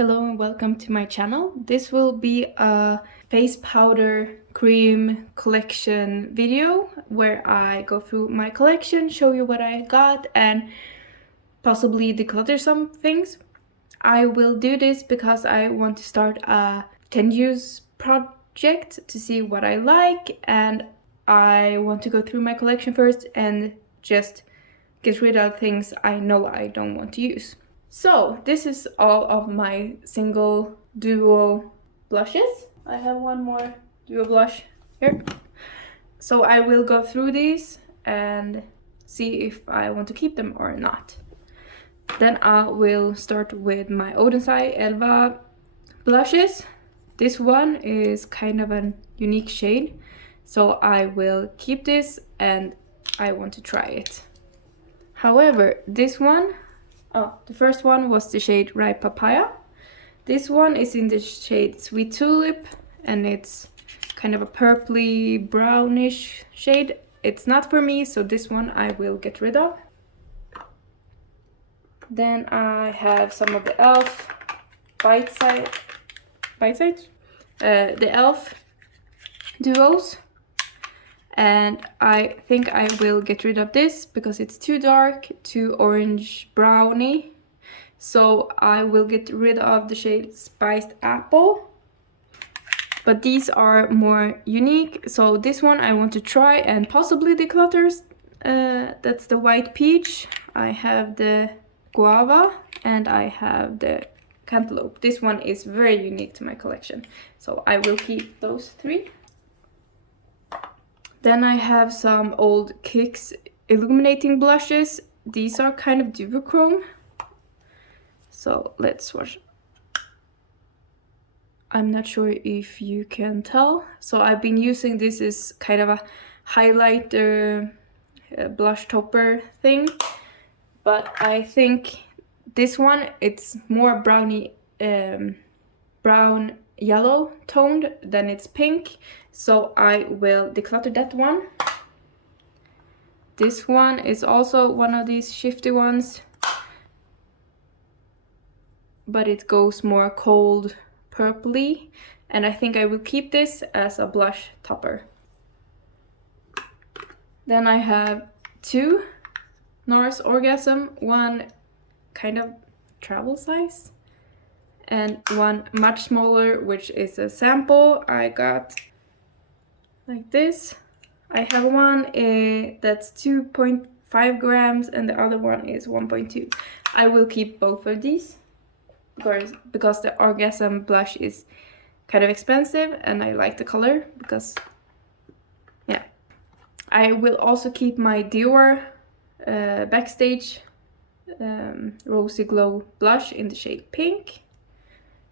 Hello and welcome to my channel. This will be a face powder cream collection video where I go through my collection, show you what I got, and possibly declutter some things. I will do this because I want to start a 10-use project to see what I like, and I want to go through my collection first and just get rid of things I know I don't want to use. So this is all of my single duo blushes. I have one more duo blush here. So I will go through these and see if I want to keep them or not. Then I will start with my Odensai Elva blushes. This one is kind of a unique shade, so I will keep this and I want to try it. However, this one, the first one was the shade Ripe Papaya. This one is in the shade Sweet Tulip, and it's kind of a purpley brownish shade. It's not for me, so this one I will get rid of. Then I have some of the e.l.f. The e.l.f. duos. And I think I will get rid of this because it's too dark, too orange brownie. So I will get rid of the shade Spiced Apple. But these are more unique. So this one I want to try and possibly declutter. That's the White Peach. I have the Guava and I have the Cantaloupe. This one is very unique to my collection. So I will keep those three. Then I have some old Kicks illuminating blushes. These are kind of duochrome. So let's swatch. I'm not sure if you can tell. So I've been using this as kind of a highlighter blush topper thing. But I think this one, it's more brownie, brown yellow toned than it's pink, so I will declutter that one. This one is also one of these shifty ones, but it goes more cold purpley, and I think I will keep this as a blush topper. Then I have two Norris Orgasm, one kind of travel size and one much smaller, which is a sample I got like this. I have one that's 2.5 grams and the other one is 1.2. I will keep both of these because the Orgasm blush is kind of expensive and I like the color because, yeah. I will also keep my Dior Backstage Rosy Glow blush in the shade Pink.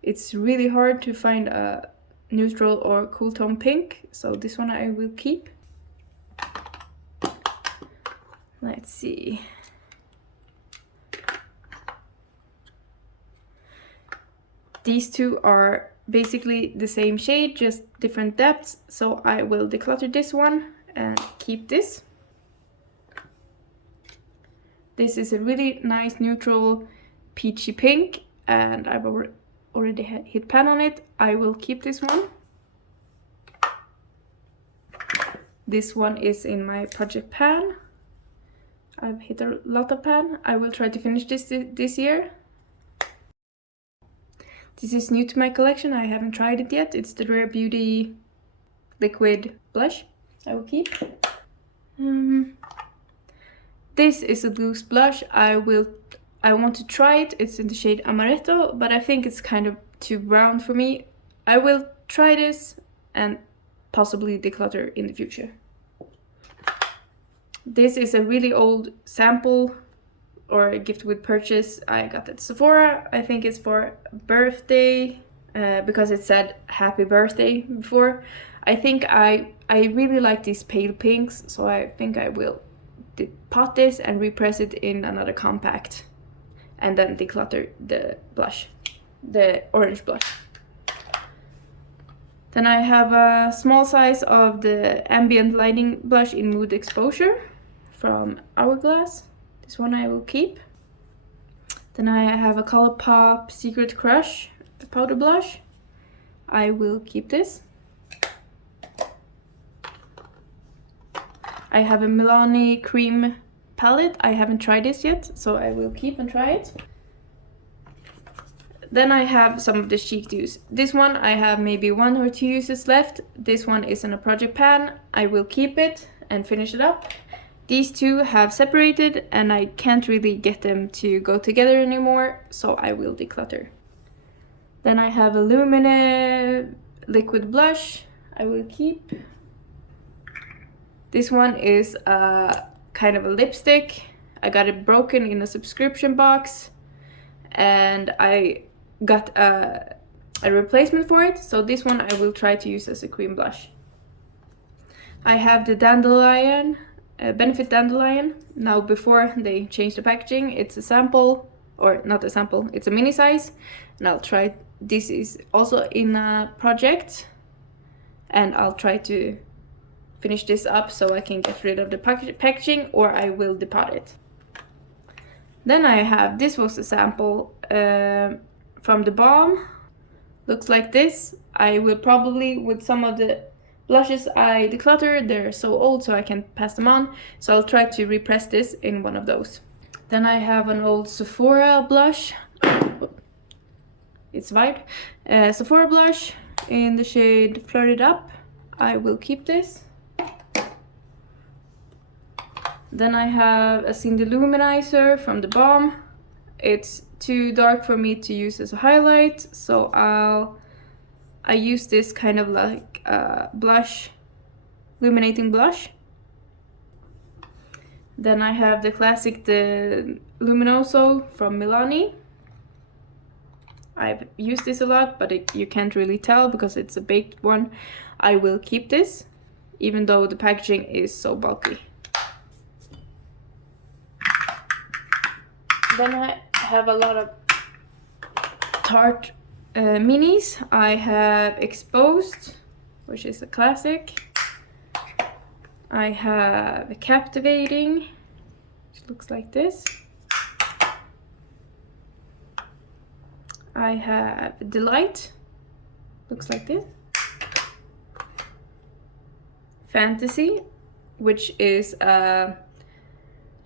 It's really hard to find a neutral or cool tone pink, so this one I will keep. Let's see. These two are basically the same shade, just different depths, so I will declutter this one and keep this. This is a really nice neutral peachy pink, and I've already hit pan on it. I will keep this one. This one is in my project pan. I've hit a lot of pan. I will try to finish this year. This is new to my collection. I haven't tried it yet. It's the Rare Beauty liquid blush. I will keep. This is a loose blush. I want to try it. It's in the shade Amaretto, but I think it's kind of too brown for me. I will try this and possibly declutter in the future. This is a really old sample or a gift with purchase I got at Sephora. I think it's for birthday because it said happy birthday before. I think I really like these pale pinks, so I think I will pot this and repress it in another compact and then declutter the blush, the orange blush. Then I have a small size of the Ambient Lighting blush in Mood Exposure from Hourglass. This one I will keep. Then I have a Colourpop Secret Crush powder blush. I will keep this. I have a Milani cream palette. I haven't tried this yet, so I will keep and try it. Then I have some of the Chic Dews. This one I have maybe 1 or 2 uses left. This one is in a project pan. I will keep it and finish it up. These two have separated and I can't really get them to go together anymore, so I will declutter. Then I have a Lumine liquid blush. I will keep. This one is kind of a lipstick. I got it broken in a subscription box and I got a replacement for it, so this one I will try to use as a cream blush. I have the Dandelion, Benefit Dandelion. Now before they changed the packaging, it's a sample, or not a sample, it's a mini size, and I'll try. This is also in a project and I'll try to finish this up so I can get rid of the packaging, or I will depot it. Then I have, this was a sample from the Balm. Looks like this. I will probably, with some of the blushes I decluttered, they're so old so I can pass them on, so I'll try to repress this in one of those. Then I have an old Sephora blush. It's white. Sephora blush in the shade Flirted Up. I will keep this. Then I have a Cindy Luminizer from the Balm. It's too dark for me to use as a highlight, so I use this kind of like blush, illuminating blush. Then I have the classic, the Luminoso from Milani. I've used this a lot, but you can't really tell because it's a baked one. I will keep this, even though the packaging is so bulky. Then I have a lot of Tarte minis. I have Exposed, which is a classic. I have Captivating, which looks like this. I have Delight, looks like this. Fantasy, which is a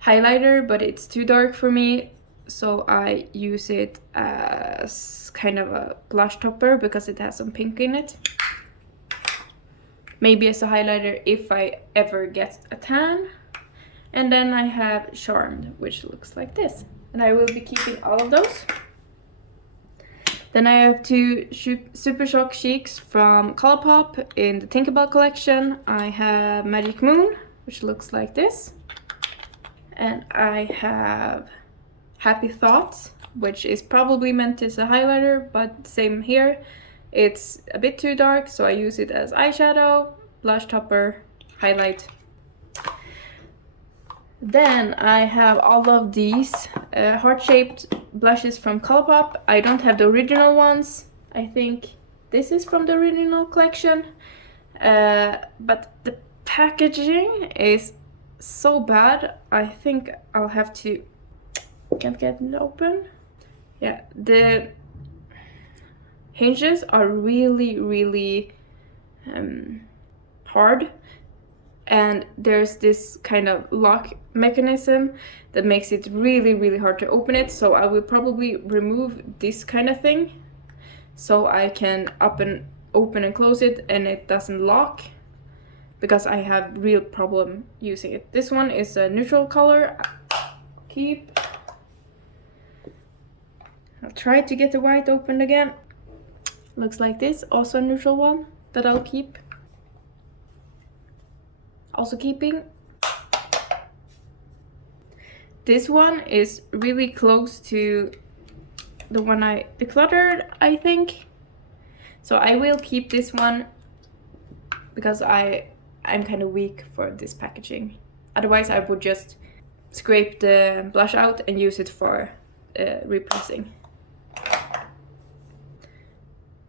highlighter, but it's too dark for me, so I use it as kind of a blush topper because it has some pink in it. Maybe as a highlighter if I ever get a tan. And then I have Charmed, which looks like this. And I will be keeping all of those. Then I have 2 Super Shock Cheeks from Colourpop in the Tinkerbell collection. I have Magic Moon, which looks like this. And I have Happy Thoughts, which is probably meant as a highlighter, but same here. It's a bit too dark, so I use it as eyeshadow, blush topper, highlight. Then I have all of these heart-shaped blushes from Colourpop. I don't have the original ones. I think this is from the original collection. But the packaging is so bad. I think I'll have to... Can't get it open. Yeah, the hinges are really hard. And there's this kind of lock mechanism that makes it really hard to open it. So I will probably remove this kind of thing so I can open and close it and it doesn't lock, because I have real problem using it. This one is a neutral color. Keep. I'll try to get the white open again. Looks like this, also a neutral one that I'll keep. Also keeping. This one is really close to the one I decluttered, I think. So I will keep this one because I'm kind of weak for this packaging. Otherwise I would just scrape the blush out and use it for repressing.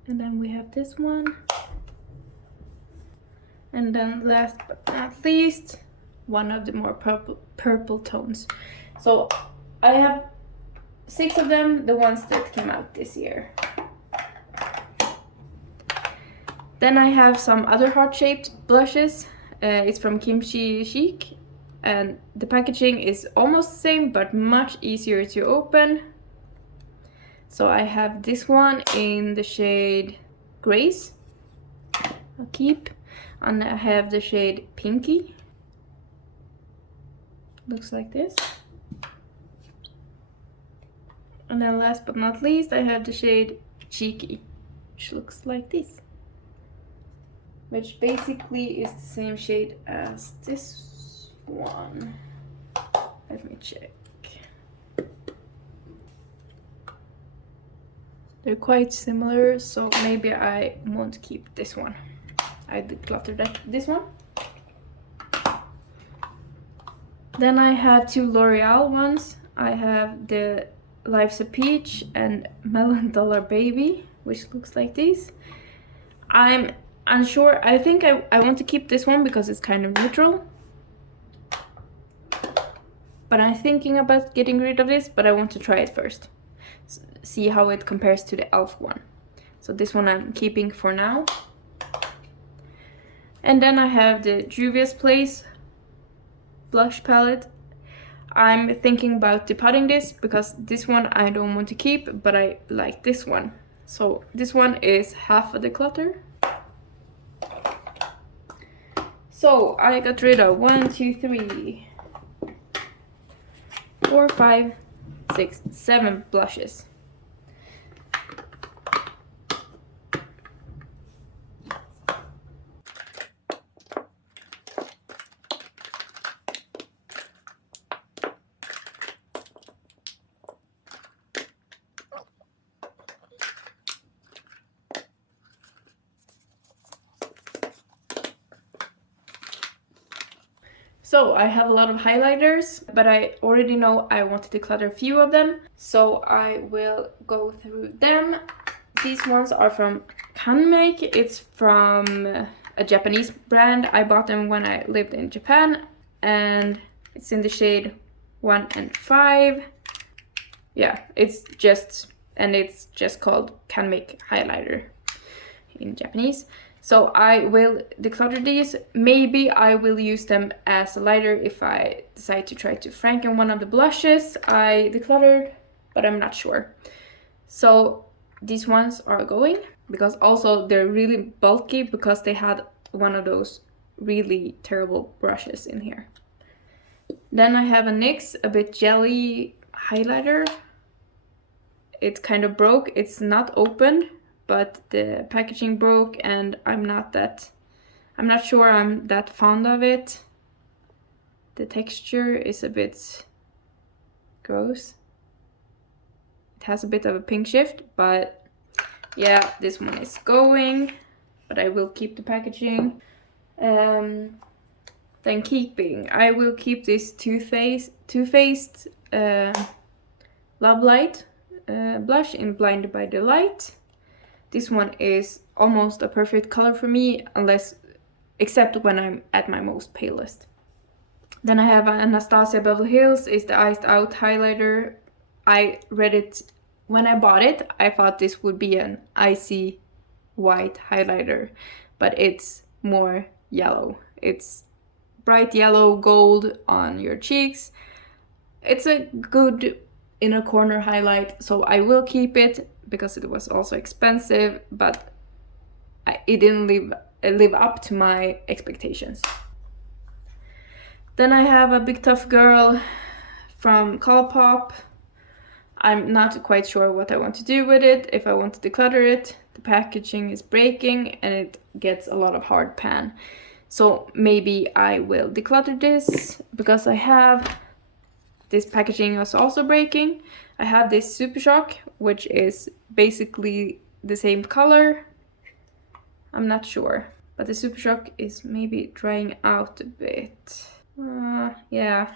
And then we have this one. And then last but not least, one of the more purple tones. So I have 6 of them, the ones that came out this year. Then I have some other heart-shaped blushes. It's from Kimchi Chic, and the packaging is almost the same but much easier to open. So I have this one in the shade Grace, I'll keep, and I have the shade Pinky. Looks like this. And then last but not least, I have the shade Cheeky, which looks like this. Which basically is the same shade as this one. Let me check. They're quite similar, so maybe I won't keep this one. I decluttered this one. Then I have two L'Oreal ones. I have the Life's a Peach and Melon Dollar Baby, which looks like this. I'm unsure. I think I want to keep this one because it's kind of neutral. But I'm thinking about getting rid of this, but I want to try it first. See how it compares to the e.l.f. one. So this one I'm keeping for now. And then I have the Juvia's Place blush palette. I'm thinking about depotting this because this one I don't want to keep, but I like this one. So this one is half a declutter. So I got rid of 1, 2, 3, 4, 5, 6, 7 blushes. So I have a lot of highlighters, but I already know I want to declutter a few of them. So I will go through them. These ones are from Kanmake. It's from a Japanese brand. I bought them when I lived in Japan, and it's in the shade 1 and 5. Yeah, it's just called Kanmake highlighter in Japanese. So I will declutter these. Maybe I will use them as a lighter if I decide to try to Franken one of the blushes I decluttered, but I'm not sure. So these ones are going, because also they're really bulky because they had one of those really terrible brushes in here. Then I have a NYX a bit jelly highlighter. It kind of broke. It's not open, but the packaging broke, and I'm not sure I'm that fond of it. The texture is a bit gross. It has a bit of a pink shift, but yeah, this one is going, but I will keep the packaging. Then keeping, I will keep this Too Faced Love Light blush in Blinded by the Light. This one is almost a perfect color for me, except when I'm at my most palest. Then I have Anastasia Beverly Hills is the Iced Out highlighter. I read it when I bought it. I thought this would be an icy white highlighter, but it's more yellow. It's bright yellow gold on your cheeks. It's a good inner corner highlight, so I will keep it because it was also expensive, but it didn't live up to my expectations. Then I have a Big Tough Girl from Colourpop. I'm not quite sure what I want to do with it, if I want to declutter it. The packaging is breaking and it gets a lot of hard pan. So maybe I will declutter this because I have this packaging is also breaking. I have this Super Shock, which is basically the same color. I'm not sure, but the Super Shock is maybe drying out a bit. Yeah,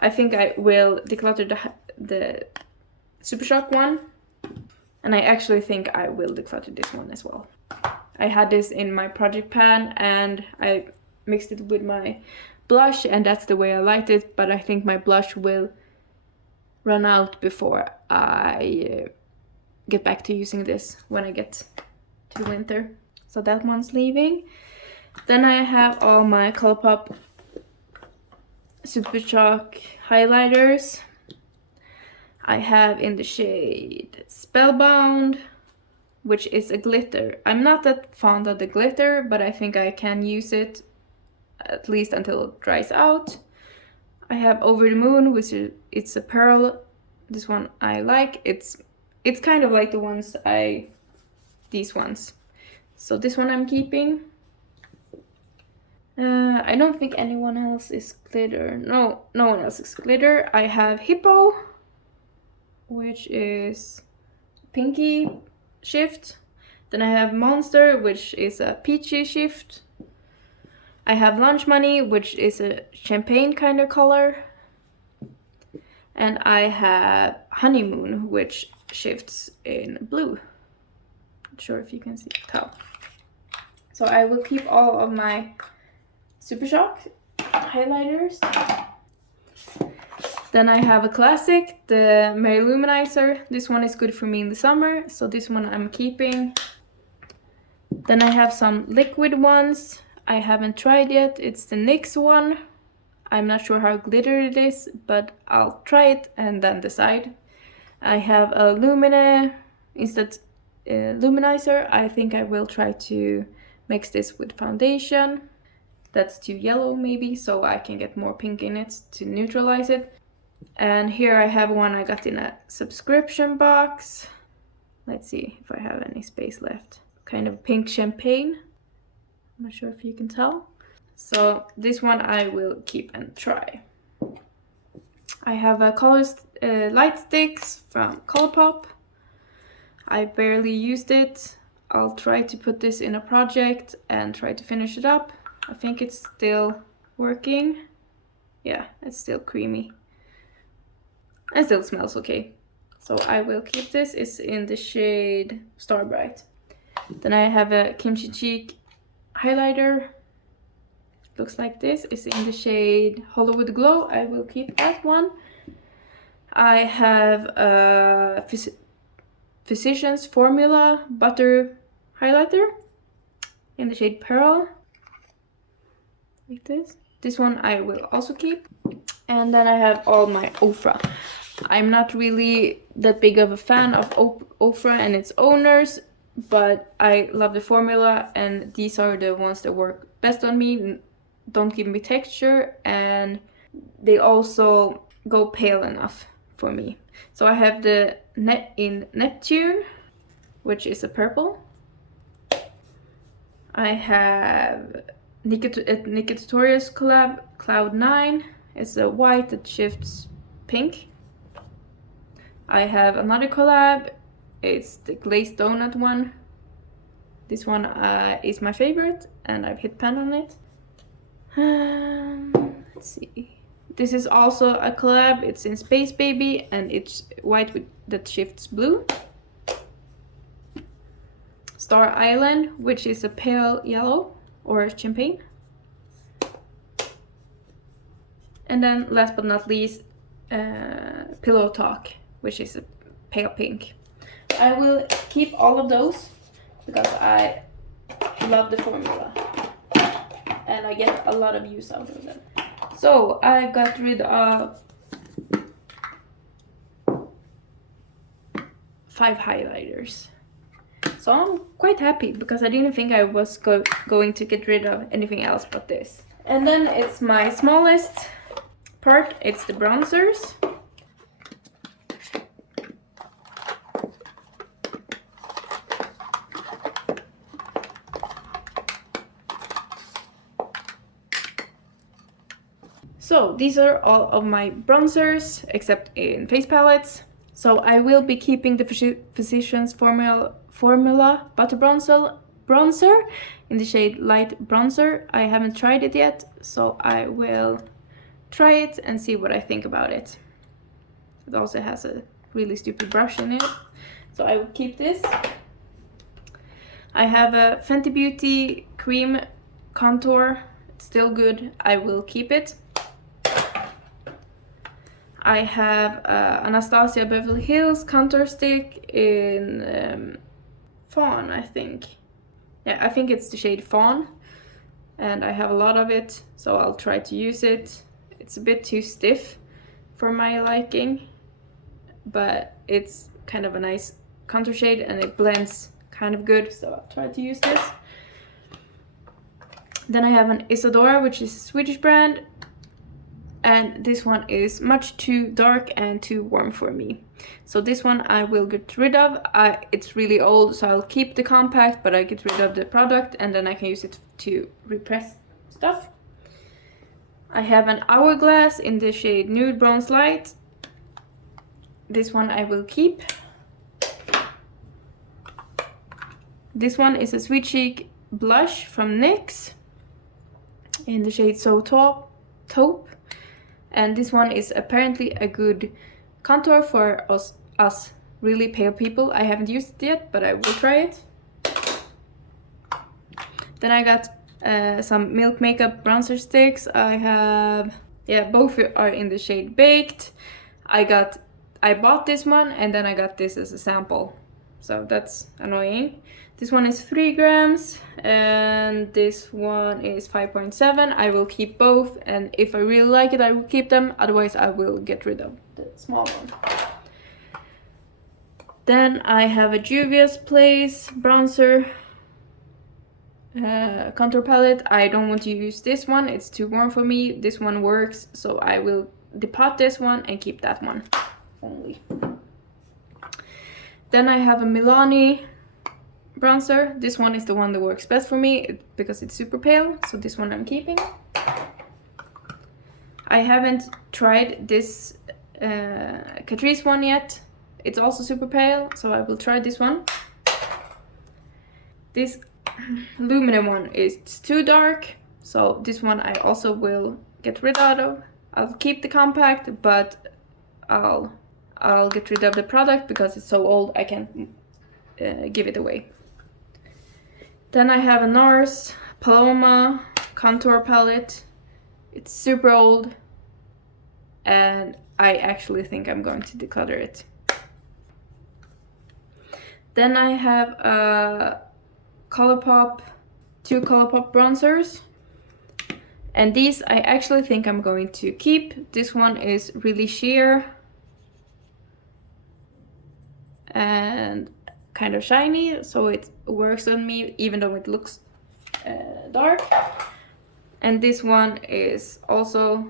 I think I will declutter the Super Shock one, and I actually think I will declutter this one as well. I had this in my project pan and I mixed it with my blush, and that's the way I liked it, but I think my blush will run out before I get back to using this when I get to winter. so that one's leaving. Then I have all my Colourpop Super Chalk highlighters. I have in the shade Spellbound, which is a glitter. I'm not that fond of the glitter, but I think I can use it at least until it dries out. I have Over the Moon, which it's a pearl. This one I like. It's kind of like the ones these ones. So this one I'm keeping. I don't think anyone else is glitter. No one else is glitter. I have Hippo, which is pinky shift. Then I have Monster, which is a peachy shift. I have Lunch Money, which is a champagne kind of color. And I have Honeymoon, which shifts in blue. Not sure if you can tell. So I will keep all of my Super Shock highlighters. Then I have a classic, the Mary Luminizer. This one is good for me in the summer, so this one I'm keeping. Then I have some liquid ones I haven't tried yet. It's the NYX one. I'm not sure how glittery it is, but I'll try it and then decide. I have a luminizer. I think I will try to mix this with foundation. That's too yellow maybe, so I can get more pink in it to neutralize it. And here I have one I got in a subscription box. Let's see if I have any space left. Kind of pink champagne. I'm not sure if you can tell. So this one I will keep and try. I have a light sticks from Colourpop. I barely used it. I'll try to put this in a project and try to finish it up. I think it's still working. Yeah, it's still creamy. And still smells okay. So I will keep this. It's in the shade Starbright. Then I have a Kimchi Cheek highlighter. Looks like this. It's in the shade Hollywood Glow. I will keep that one. I have a Physicians Formula Butter highlighter in the shade Pearl. Like this. This one I will also keep. And then I have all my Ofra. I'm not really that big of a fan of Ofra and its owners, but I love the formula, and these are the ones that work best on me, don't give me texture, and they also go pale enough for me. So I have the Neptune, which is a purple. I have Nika Tutorials collab, Cloud 9. It's a white that shifts pink. I have another collab. It's the glazed donut one. This one is my favorite, and I've hit pan on it. Let's see. This is also a collab. It's in Space Baby, and it's white that shifts blue. Star Island, which is a pale yellow or champagne. And then last but not least, Pillow Talk, which is a pale pink. I will keep all of those because I love the formula and I get a lot of use out of them. So I got rid of 5 highlighters. So I'm quite happy because I didn't think I was going to get rid of anything else but this. And then it's my smallest part, it's the bronzers. So these are all of my bronzers except in face palettes. So I will be keeping the Physicians Formula Butter Bronzer in the shade Light Bronzer. I haven't tried it yet, so I will try it and see what I think about it. It also has a really stupid brush in it, so I will keep this. I have a Fenty Beauty Cream Contour. It's still good. I will keep it. I have Anastasia Beverly Hills contour stick in Fawn, I think. Yeah, I think it's the shade Fawn, and I have a lot of it, so I'll try to use it. It's a bit too stiff for my liking, but it's kind of a nice contour shade and it blends kind of good, so I'll try to use this. Then I have an Isadora, which is a Swedish brand, and this one is much too dark and too warm for me. So this one I will get rid of. It's really old, so I'll keep the compact, but I get rid of the product and then I can use it to repress stuff. I have an Hourglass in the shade Nude Bronze Light. This one I will keep. This one is a Sweet Chic blush from NYX in the shade So Taupe. And this one is apparently a good contour for us really pale people. I haven't used it yet, but I will try it. Then I got some Milk Makeup bronzer sticks. I have, both are in the shade Baked. I bought this one and then I got this as a sample, so that's annoying. This one is 3 grams and this one is 5.7. I will keep both, and if I really like it I will keep them, otherwise I will get rid of the small one. Then I have a Juvia's Place bronzer contour palette. I don't want to use this one, it's too warm for me. This one works, so I will depot this one and keep that one only. Then I have a Milani bronzer. This one is the one that works best for me because it's super pale, so this one I'm keeping. I haven't tried this Catrice one yet. It's also super pale, so I will try this one. This Lumina one is too dark, so this one I also will get rid of. I'll keep the compact, but I'll get rid of the product because it's so old I can't give it away. Then I have a NARS Paloma contour palette. It's super old and I actually think I'm going to declutter it. Then I have a Colourpop, 2 Colourpop bronzers. And these I actually think I'm going to keep. This one is really sheer and kind of shiny, so it works on me even though it looks dark. And this one is also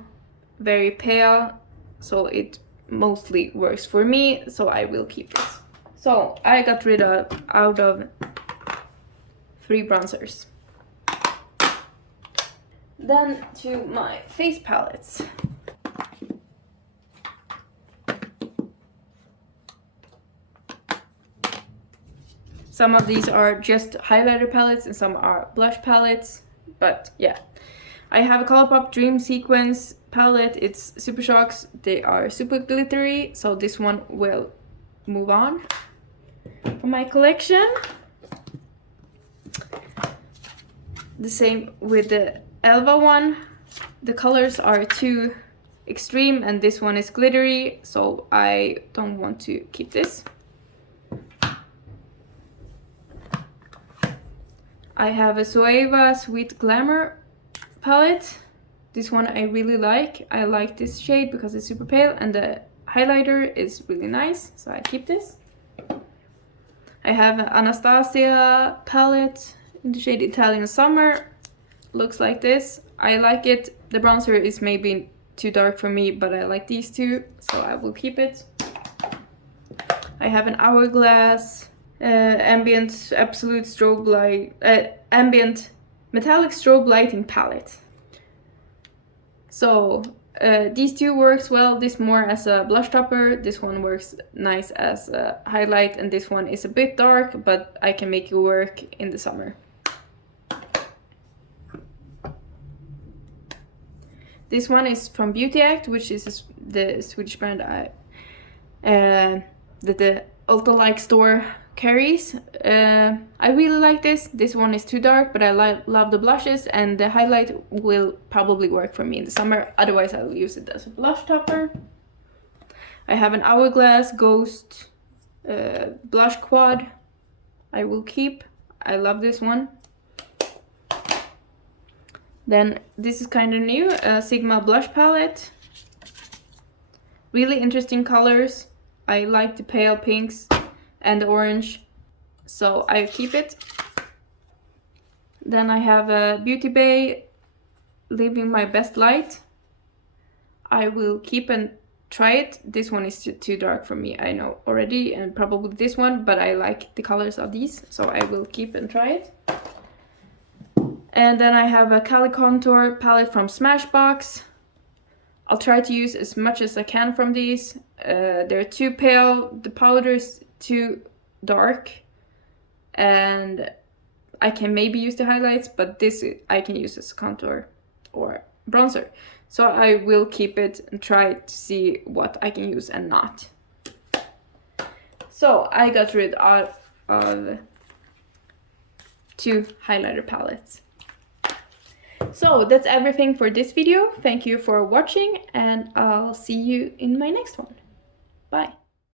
very pale, so it mostly works for me, so I will keep this. So I got rid of out of 3 bronzers. Then to my face palettes. Some of these are just highlighter palettes and some are blush palettes, but yeah. I have a Colourpop Dream Sequence palette. It's Super Shocks. They are super glittery, so this one will move on from my collection. The same with the Elva one. The colors are too extreme and this one is glittery, so I don't want to keep this. I have a Zoeva Sweet Glamour palette. This one I really like. I like this shade because it's super pale and the highlighter is really nice, so I keep this. I have an Anastasia palette in the shade Italian Summer. Looks like this. I like it. The bronzer is maybe too dark for me, but I like these two, so I will keep it. I have an Hourglass ambient absolute strobe light, ambient metallic strobe lighting palette. So these two works well. This more as a blush topper. This one works nice as a highlight, and this one is a bit dark, but I can make it work in the summer. This one is from Beauty Act, which is the Swedish brand that the Ulta-like store carries. I really like this. This one is too dark, but I love the blushes, and the highlight will probably work for me in the summer. Otherwise, I will use it as a blush topper. I have an Hourglass Ghost blush quad. I will keep. I love this one. Then this is kind of new, Sigma blush palette. Really interesting colors. I like the pale pinks and the orange, so I keep it. Then I have a Beauty Bay Living My Best Light. I will keep and try it. This one is too dark for me, I know already, and probably this one, but I like the colors of these, so I will keep and try it. And then I have a Cali Contour palette from Smashbox. I'll try to use as much as I can from these. They're too pale, the powder is too dark, and I can maybe use the highlights, but this I can use as a contour or bronzer. So I will keep it and try to see what I can use and not. So I got rid of 2 highlighter palettes. So that's everything for this video. Thank you for watching, and I'll see you in my next one. Bye.